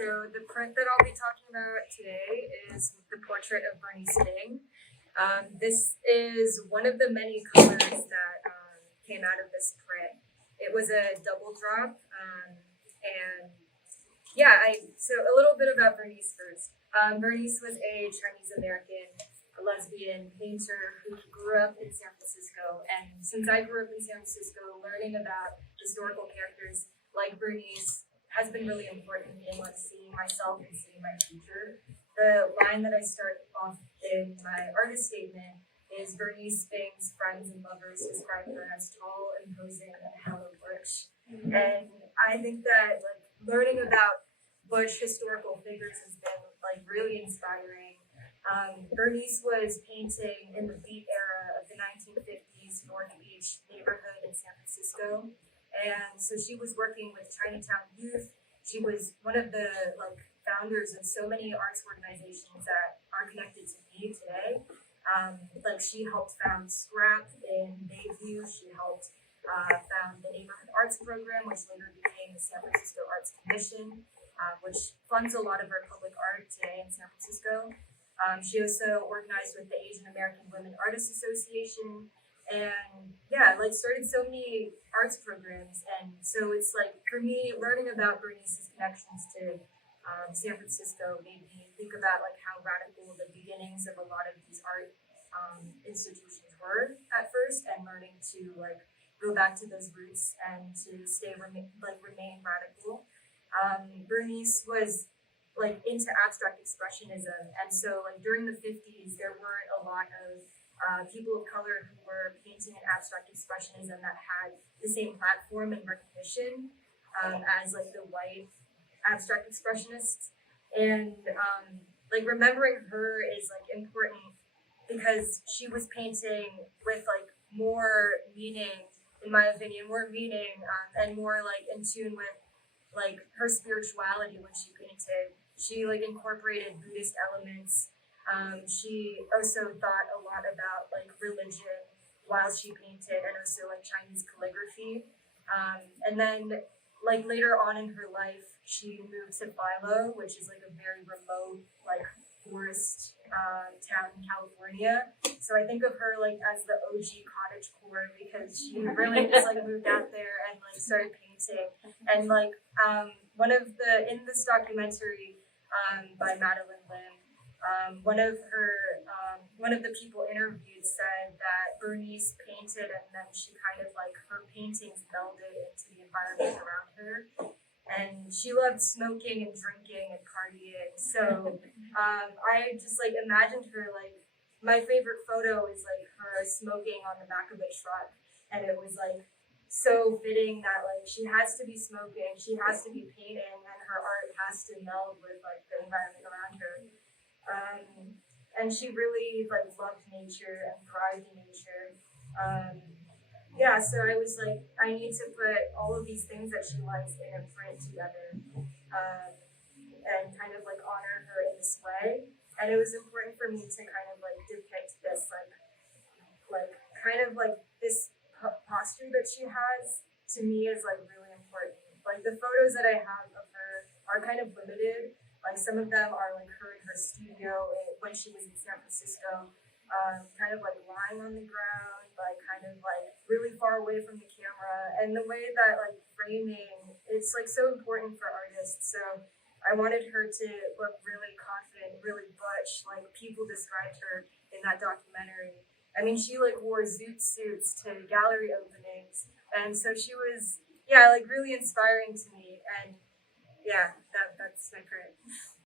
So the print that I'll be talking about today is the portrait of Bernice Liang. This is one of the many colors that came out of this print. It was a double drop, and yeah, so a little bit about Bernice first. Bernice was a Chinese American lesbian painter who grew up in San Francisco, and since I grew up in San Francisco, learning about historical characters like Bernice has been really important in like seeing myself and seeing my future. The line that I start off in my artist statement is Bernice Liang's friends and lovers describe her as tall, imposing, and hella butch. And I think that like learning about butch historical figures has been like really inspiring. Bernice was painting in the beat era of the 1950s North Beach neighborhood in San Francisco. And so she was working with Chinatown Youth. She was one of the like founders of so many arts organizations that are connected to me today. Like she helped found STRUT in Baylee. She helped found the Neighborhood Arts Program, which later became the San Francisco Arts Commission, which funds a lot of our public art today in San Francisco. She also organized with the Asian American Women Artists Association, and yeah, like started so many arts programs. And so it's like for me, learning about Bernice's connections to San Francisco made me think about like how radical the beginnings of a lot of these art institutions were at first, and learning to like go back to those roots and to remain radical. Bernice was like into abstract expressionism, and so like during the 50s there weren't a lot of people of color who were painting in abstract expressionism that had the same platform and recognition as like the white abstract expressionists. And like remembering her is like important because she was painting with like more meaning, in my opinion, and more like in tune with like her spirituality when she painted. She like incorporated Buddhist elements. She also thought a lot about like religion while she painted, and also like Chinese calligraphy. And then like later on in her life, she moved to Valle, which is like a very remote like forest town in California. So I think of her like as the OG cottagecore because she really just like moved out there and like started painting. And like in this documentary by Madeline Lim, one of the people interviewed said that Bernice painted and then she kind of like her paintings melded into the environment around her. And she loved smoking and drinking and partying. So I just like imagined her like, my favorite photo is like her smoking on the back of a truck. And it was like so fitting that like she has to be smoking, she has to be painting, and her art has to meld with like the environment around her. And she really like loved nature and thrived in nature. Yeah, so I was like, I need to put all of these things that she likes in a print together, and kind of like honor her in this way. And it was important for me to kind of like depict this like kind of like this posture that she has. To me is like really important. Like the photos that I have of her are kind of limited. Like some of them are like her in her studio when she was in San Francisco, kind of like lying on the ground, like kind of like really far away from the camera. And the way that like framing, it's like so important for artists. So I wanted her to look really confident, really butch, like people described her in that documentary. I mean, she like wore zoot suits to gallery openings, and so she was, yeah, like really inspiring to me. And yeah, that's my print.